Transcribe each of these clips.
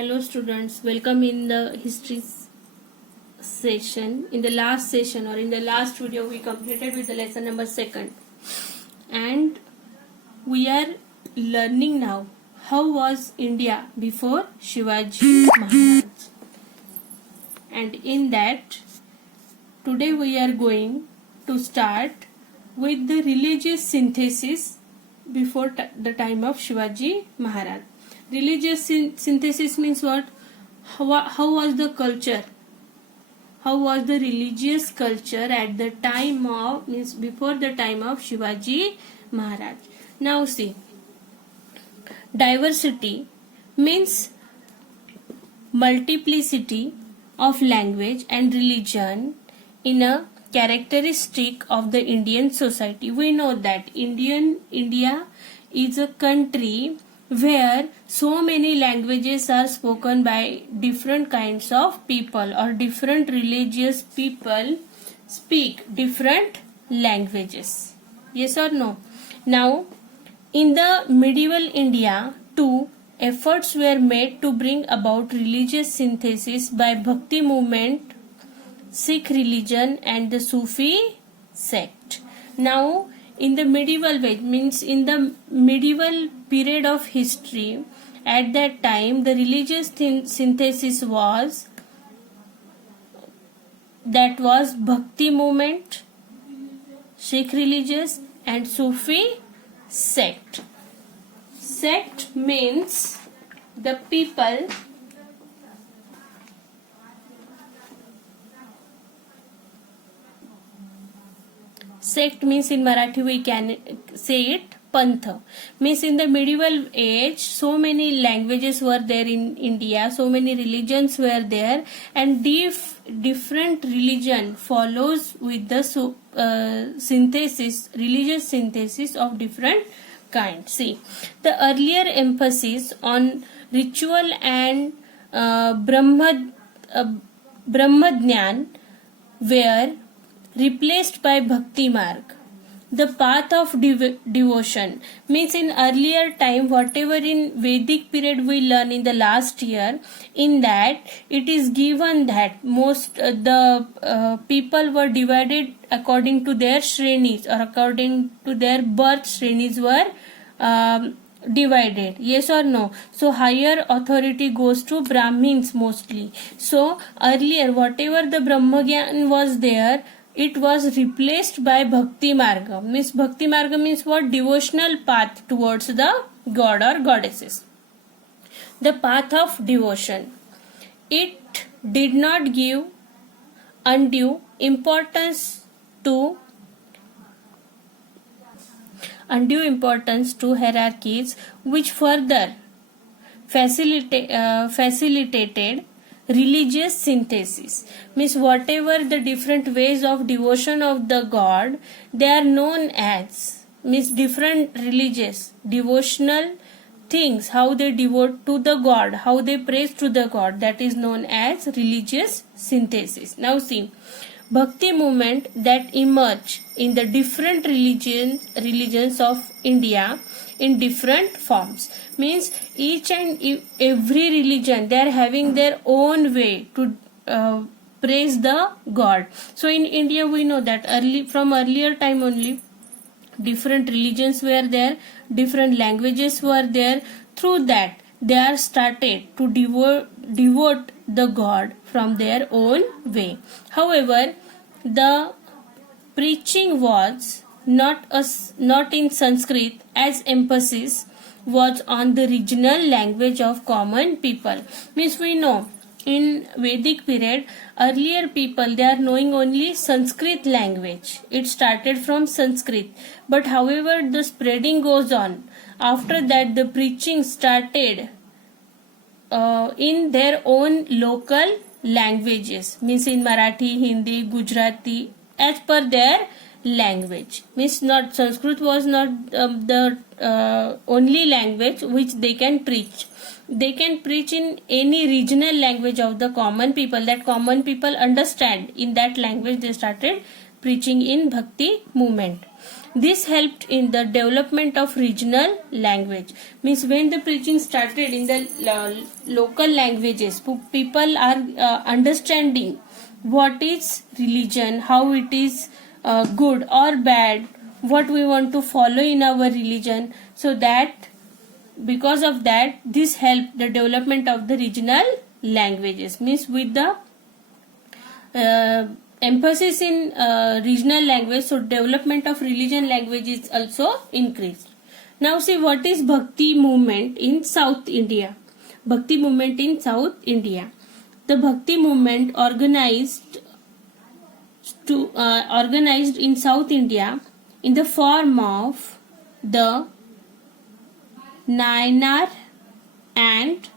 Hello students, welcome in the history session. In the last session or in the last video we completed with the lesson number 2nd, and we are learning now how was India before Shivaji Maharaj. And in that today we are going to start with the religious synthesis before the time of Shivaji Maharaj. Religious synthesis means what? How was the culture? How was the religious culture at the time of, means before the time of Shivaji Maharaj? Now see, diversity means multiplicity of language and religion in a characteristic of the Indian society. We know that India is a country where so many languages are spoken by different kinds of people, or different religious people speak different languages. Yes or no? Now, in the medieval India too, efforts were made to bring about religious synthesis by Bhakti movement, Sikh religion and the Sufi sect. Now, in the medieval way, means in the medieval period of history, at that time the religious synthesis was Bhakti movement, Sikh religious and Sufi sect. Sect means the people sect means in Marathi we can say it Pantha. Means in the medieval age so many languages were there in India, so many religions were there, and different religion follows with the religious synthesis of different kinds. See, the earlier emphasis on ritual and Brahmadhyan were replaced by Bhakti Marg. The path of devotion means in earlier time, whatever in Vedic period we learn in the last year, in that it is given that most the people were divided according to their shrenis, or according to their birth shrenis were divided. Yes or no? So higher authority goes to Brahmins mostly. So earlier whatever the Brahmagyan was there, it was replaced by Bhakti Marga. Means Bhakti Marga means what? Devotional path towards the god or goddesses. The path of devotion. It did not give undue importance to hierarchies, which further facilitated religious synthesis. Means whatever the different ways of devotion of the god, they are known as, means different religious devotional things, how they devote to the god, how they praise to the god, that is known as religious synthesis. Now see, Bhakti movement that emerge in the different religions of India in different forms. Means each and every religion, they are having their own way to praise the god. So in India we know that from earlier time only different religions were there, different languages were there. Through that they are started to devote the god from their own way. However, the preaching was not in Sanskrit, as emphasis was on the regional language of common people. Means we know in Vedic period, earlier people, they are knowing only Sanskrit language. It started from Sanskrit. But however, the spreading goes on. After that, the preaching started in their own local languages. Means in Marathi, Hindi, Gujarati, as per their language. Means not Sanskrit was not the only language which they can preach. They can preach in any regional language of the common people, that common people understand. In that language they started preaching in Bhakti movement. This helped in the development of regional language. Means when the preaching started in the local languages, people are understanding what is religion, how it is good or bad, what we want to follow in our religion. So that because of that, this helped the development of the regional languages. Means with the emphasis in regional language, so development of religion language is also increased. Now see what is Bhakti movement in South India. Bhakti movement in South India. The Bhakti movement organized in South India in the form of the Nayanar and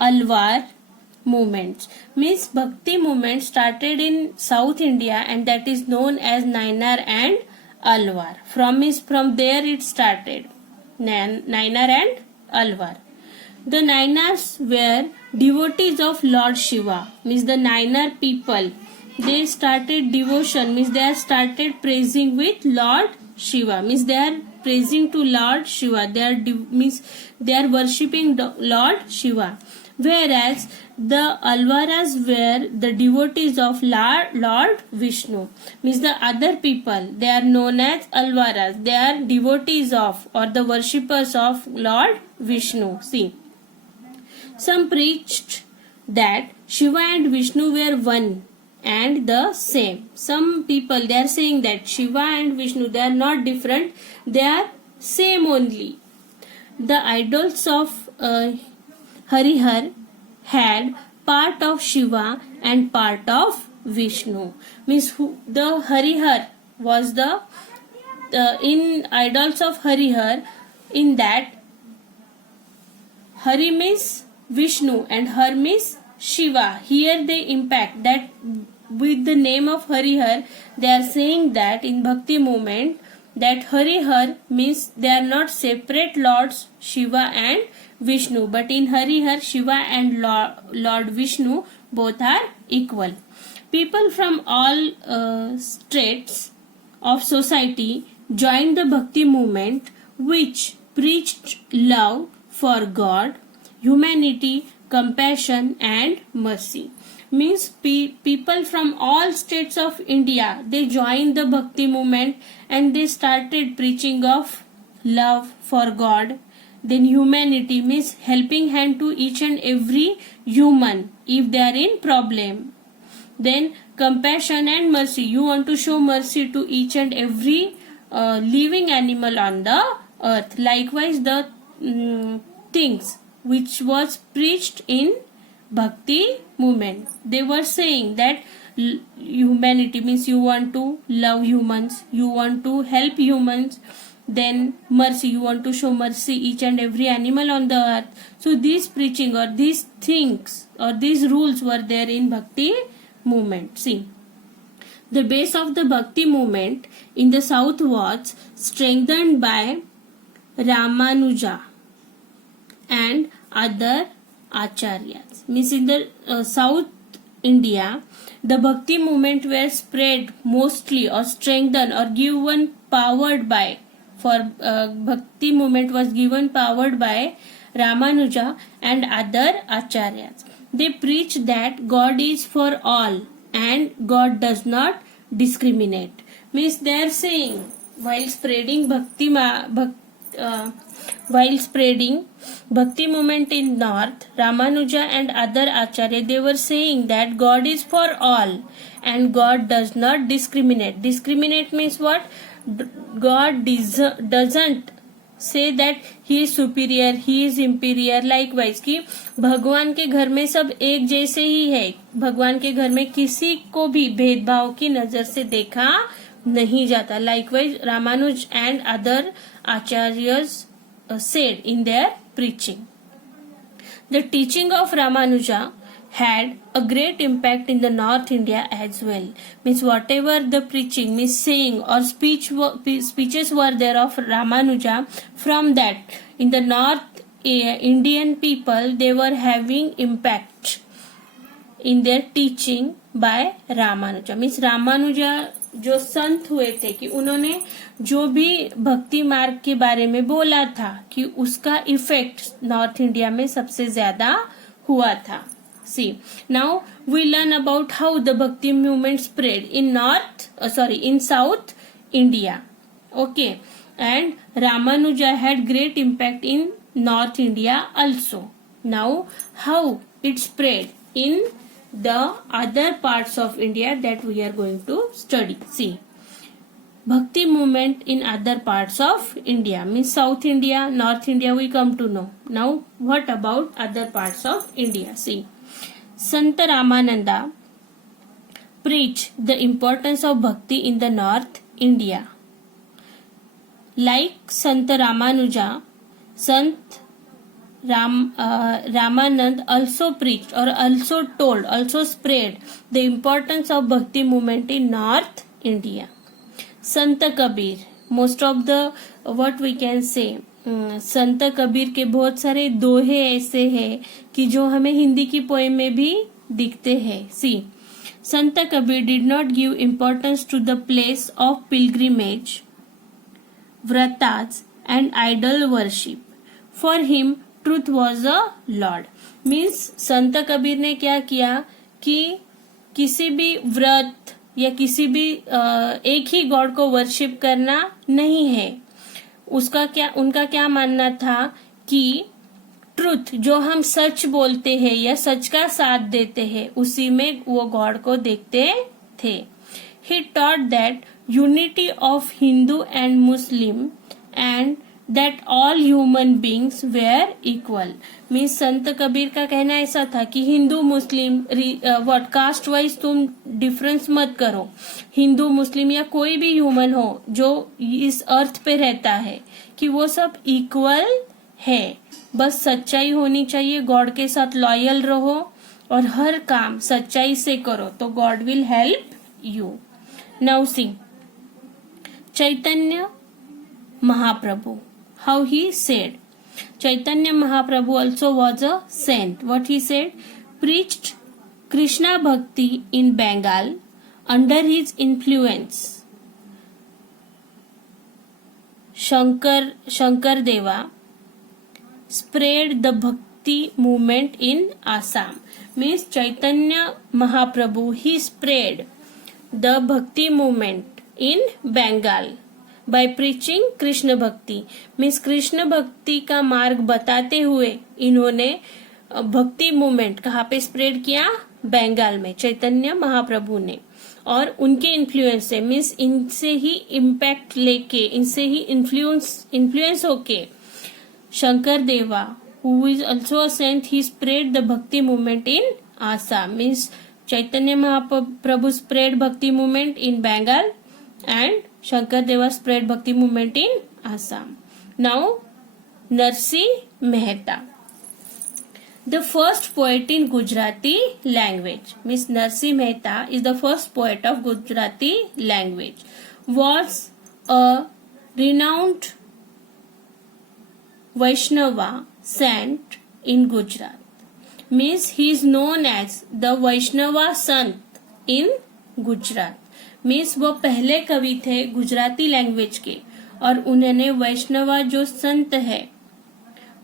Alwar movements. Means Bhakti movement started in South India, and that is known as Nayanar and Alwar. From there it started. Nayanar and Alwar. The Nayanars were devotees of Lord Shiva. Means the Nayanar people, they started devotion. Means they are started praising with Lord Shiva. Means they are praising to Lord Shiva. They are worshipping Lord Shiva. Whereas the Alvaras were the devotees of Lord Vishnu. Means the other people, they are known as Alvaras. They are devotees of or the worshippers of Lord Vishnu. See, some preached that Shiva and Vishnu were one and the same. Some people, they are saying that Shiva and Vishnu, they are not different, they are same only. The idols of Harihar had part of Shiva and part of Vishnu. Means the Harihar was the in idols of Harihar, in that Hari means Vishnu and Har means Shiva. Here they impact that with the name of Harihar. They are saying that in Bhakti movement that Harihar means they are not separate lords Shiva and Vishnu, but in Harihar Shiva and Lord Vishnu both are equal. People from all strates of society joined the Bhakti movement, which preached love for God, humanity, compassion and mercy. Means people from all states of India, they joined the Bhakti movement and they started preaching of love for God, then humanity means helping hand to each and every human if they are in problem, then compassion and mercy, you want to show mercy to each and every living animal on the earth. Likewise the things which was preached in Bhakti movement, they were saying that humanity means you want to love humans, you want to help humans, then mercy, you want to show mercy each and every animal on the earth. So these preaching or these things or these rules were there in Bhakti movement. See, the base of the Bhakti movement in the south was strengthened by Ramanuja and other acharyas. Means in the South India, the Bhakti movement were spread mostly or strengthened or given powered by, Bhakti movement was given powered by Ramanuja and other acharyas. They preach that God is for all and God does not discriminate. Means they are saying while spreading Bhakti movement in North, Ramanuja and other Acharya, they were saying that God is for all and God does not discriminate. Discriminate means what? God doesn't say that he is superior, he is inferior. Likewise कि भगवान के घर में सब एक जैसे ही है, भगवान के घर में किसी को भी भेदभाव की नजर से देखा नहीं जाता. Likewise Ramanuj and other acharyas said in their preaching. The teaching of Ramanuja had a great impact in the North India as well. Means whatever the preaching, means saying or speeches were there of Ramanuja, from that in the North Indian people, they were having impact in their teaching by Ramanuja. Means Ramanuja जो संत हुए थे कि उन्होंने जो भी भक्ति मार्ग के बारे में बोला था कि उसका इफेक्ट नॉर्थ इंडिया में सबसे ज्यादा हुआ था. See, now we learn about how the Bhakti movement spread in South India. Okay, and Ramanuja had great impact in North India also. Now, how it spread in the other parts of India that we are going to study. See, Bhakti movement in other parts of India means South India, North India we come to know. Now, what about other parts of India? See. Sant Ramananda preached the importance of bhakti in the North India. Like Sant Ramanuja, Sant Ramanand also preached or also told, also spread the importance of bhakti movement in North India. Sant Kabir, most of the what we can say, संत कबीर के बहुत सारे दोहे ऐसे हैं कि जो हमें हिंदी की पोएम में भी दिखते हैं. See, Sant Kabir did not give importance to the place of pilgrimage, व्रताज and idol worship. For him truth was a lord. Means Sant Kabir ने क्या किया कि किसी भी व्रत या किसी भी एक ही गॉड को वर्शिप करना नहीं है. उनका क्या मानना था कि ट्रुथ, जो हम सच बोलते हैं या सच का साथ देते हैं, उसी में वो गॉड को देखते थे. He taught that unity of Hindu and Muslim and that all human beings were equal. Means Sant Kabir का कहना ऐसा था कि हिंदू मुस्लिम कास्ट वाइज तुम डिफरेंस मत करो. हिंदू मुस्लिम या कोई भी ह्यूमन हो जो इस अर्थ पे रहता है कि वो सब इक्वल है. बस सच्चाई होनी चाहिए, गॉड के साथ लॉयल रहो और हर काम सच्चाई से करो तो God will help you. Now see, Chaitanya Mahaprabhu, how he said. Chaitanya Mahaprabhu also was a saint. What he said? Preached Krishna Bhakti in Bengal under his influence. Shankar Deva spread the Bhakti movement in Assam. Means Chaitanya Mahaprabhu, he spread the Bhakti movement in Bengal by preaching Krishna भक्ति. Means Krishna भक्ति का मार्ग बताते हुए इन्होंने भक्ति movement कहाँ पे स्प्रेड किया? बंगाल में, चैतन्य महाप्रभु ने. और उनके इन्फ्लुएंस से, मीन्स इनसे ही इम्पैक्ट लेके, इनसे ही इन्फ्लुएंस होके Shankar Deva, who is also a saint, he spread the bhakti movement in Assam. Means Chaitanya Mahaprabhu spread bhakti movement in Bengal and Shankar Deva spread Bhakti movement in Assam. Now, Narsi Mehta, the first poet in Gujarati language. Miss Narsi Mehta is the first poet of Gujarati language. Was a renowned Vaishnava saint in Gujarat. Means he is known as the Vaishnava Sant in Gujarat. Means वो पहले कवि थे Gujarati language के और उन्होंने वैष्णवा जो संत है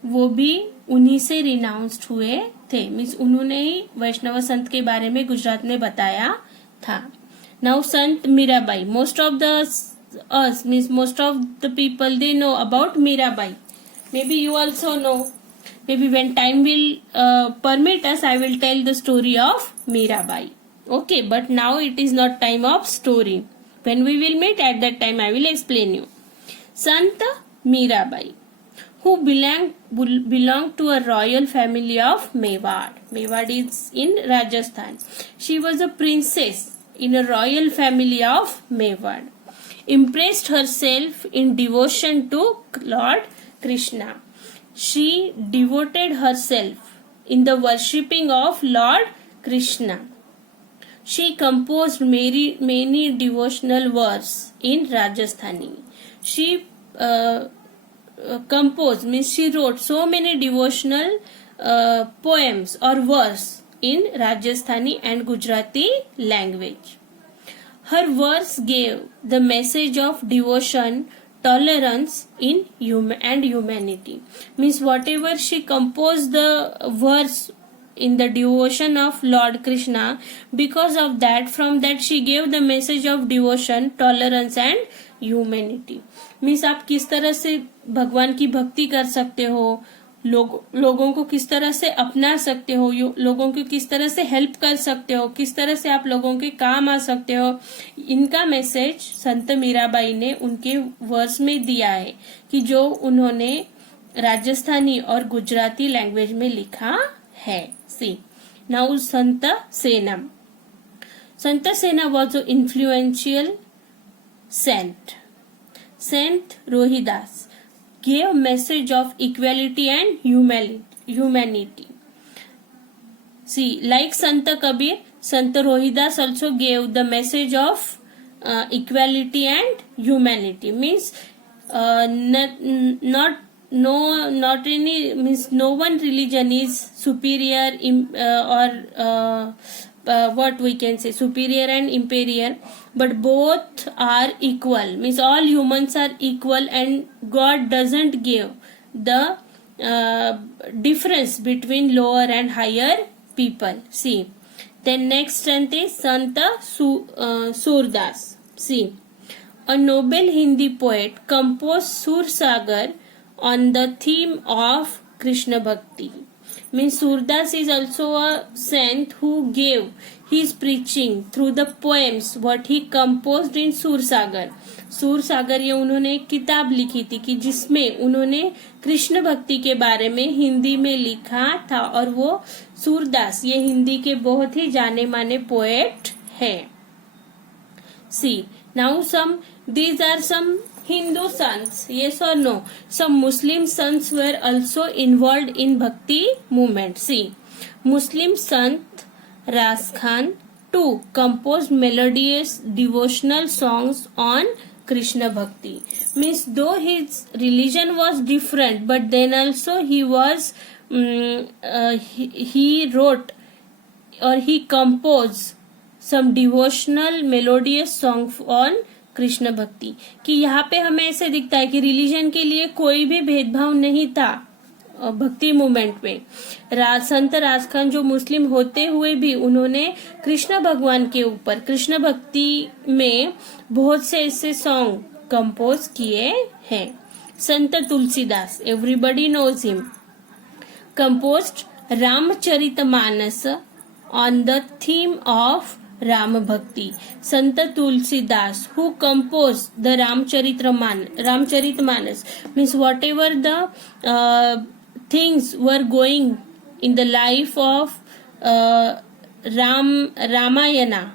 वो भी उन्हीं से रिनाउंस्ड हुए थे. मीन्स उन्होंने ही वैष्णव संत के बारे में गुजरात में बताया था. Now Sant Mirabai, most of the people they know about Mirabai. Maybe you also know. Maybe when time will permit us I will tell the story of Mirabai. Okay, but now it is not time of story. When we will meet at that time, I will explain you. Sant Mirabai, who belonged to a royal family of Mewad. Mewad is in Rajasthan. She was a princess in a royal family of Mewad. Impressed herself in devotion to Lord Krishna. She devoted herself in the worshipping of Lord Krishna. She composed many devotional verses in Rajasthani. She composed, means she wrote so many devotional poems or verses in Rajasthani and Gujarati language. Her verse gave the message of devotion, tolerance in and humanity. Means whatever she composed the verse in the devotion of Lord Krishna, because of that, from that she gave the message of devotion, tolerance and humanity. Means आप किस तरह से भगवान की भक्ति कर सकते हो, लोगों को किस तरह से अपना सकते हो, लोगों को किस तरह से हेल्प कर सकते हो, किस तरह से आप लोगों के काम आ सकते हो, इनका मैसेज संत मीराबाई ने उनके वर्स में दिया है कि जो उन्होंने राजस्थानी और गुजराती लैंग्वेज में लिखा है. सी नाउ संत सेना was influential saint. Saint Rohidas gave message of equality and humanity. See, like Sant Kabir, Sant Rohidas also gave the message of equality and humanity. Means not any, means no one religion is superior or what we can say, superior and inferior, but both are equal. Means all humans are equal, and God doesn't give the difference between lower and higher people. See, then next strength is Santa Surdas. See, a noble Hindi poet composed Sur Sagar on the theme of Krishna Bhakti. Means Surdas is also a saint who gave his preaching through the poems what he composed in Sur Sagar. सूर सागर ये उन्होंने एक किताब लिखी थी कि जिसमें उन्होंने कृष्ण भक्ति के बारे में हिंदी में लिखा था, और वो सूरदास ये हिंदी के बहुत ही जाने माने पोएट है. See now these are some Hindu sons, yes or no? Some Muslim sons were also involved in Bhakti movement. See, Muslim Sant Ras Khan too composed melodious devotional songs on Krishna Bhakti. Means though his religion was different, but then also he was he wrote or he composed some devotional melodious song on Krishna भक्ति. कि यहाँ पे हमें ऐसे दिखता है कि religion के लिए कोई भी भेदभाव नहीं था भक्ति मूवमेंट में. संत राज खान जो मुस्लिम होते हुए भी उन्होंने कृष्ण भगवान के ऊपर कृष्ण भक्ति में बहुत से ऐसे सॉन्ग कंपोज किए हैं. Sant Tulsidas, everybody knows him, composed Ramcharitmanas on the theme of Ram Bhakti. Sant Tulsidas, who composed the Ramcharitmanas, means whatever the things were going in the life of Ramayana,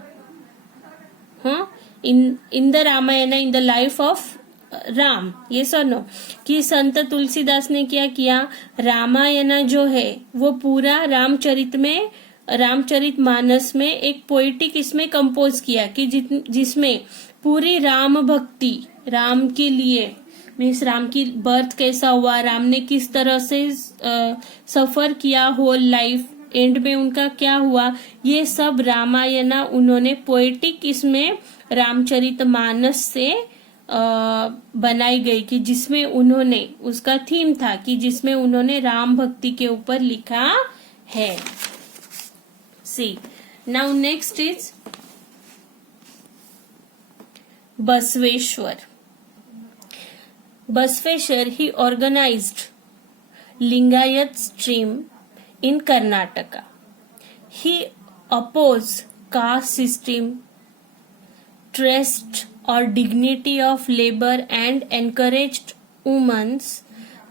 in the Ramayana, in the life of Ram, yes or no? कि संत तुलसीदास ने क्या किया, रामायण जो है वो पूरा रामचरित मानस में एक पोइटिक इसमें कंपोज किया कि जिसमें पूरी राम भक्ति, राम के लिए, मीन्स राम की बर्थ कैसा हुआ, राम ने किस तरह से सफर किया होल लाइफ, एंड में उनका क्या हुआ, ये सब रामायण उन्होंने पोइटिक इसमें रामचरित मानस से बनाई गई कि जिसमें उन्होंने, उसका थीम था कि जिसमें उन्होंने राम भक्ति के ऊपर लिखा है. See now next is Basaveshwar. Basaveshwar he organized Lingayat stream in Karnataka. He opposed caste system, trust or dignity of labor, and encouraged women's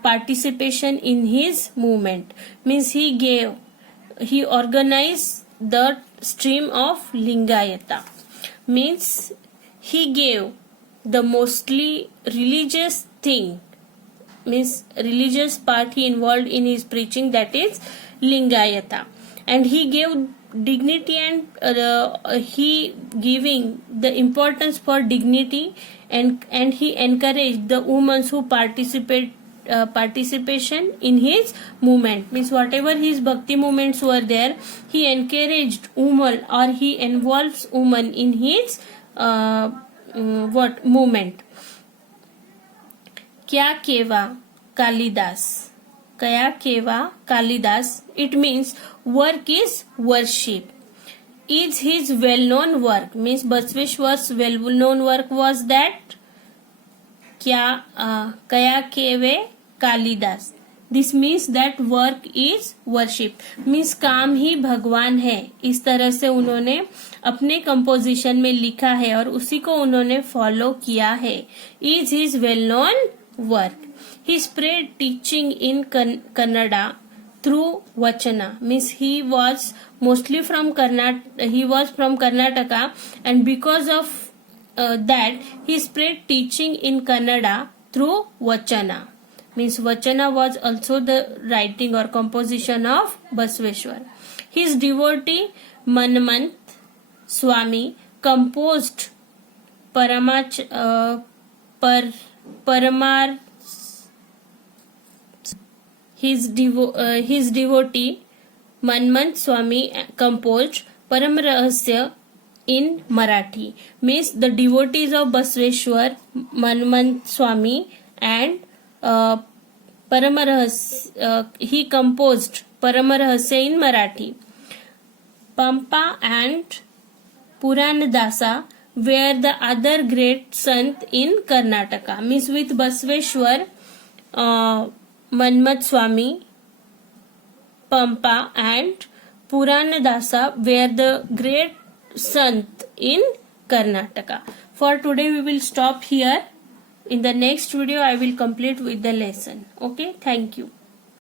participation in his movement. Means he organized the stream of Lingayata. Means he gave the mostly religious thing, means religious part he involved in his preaching, that is Lingayata, and he gave dignity and he giving the importance for dignity, and he encouraged the women who participation in his movement. Means whatever his bhakti movements were there, he encouraged women or he involves women in his what movement. क्या केवा Kalidas, kaya keva Kalidas, it means work is worship. Is his well-known work, means Basveshwar's well-known work was that kya kaya keve Kalidas. This means that work is worship, means काम ही भगवान है. इस तरह से उन्होंने अपने कंपोजिशन में लिखा है और उसी को उन्होंने फॉलो किया है. Is his well-known work. He spread teaching in Kannada through Vachana, means he was mostly from Karnataka, and because of that he spread teaching in Kannada through Vachana, means Vachana was also the writing or composition of Basveshwar. His devotee Manmant Swami composed his devotee Manmant Swami composed Paramrahasya in Marathi, means the devotees of Basveshwar, Manmant Swami and he composed Paramarahasya in Marathi. Pampa and Puranadasa were the other great sant in Karnataka, means with Basveshwar, Manmat Swami, Pampa and Puranadasa were the great sant in Karnataka. For today we will stop here. In the next video I will complete with the lesson. Okay, thank you.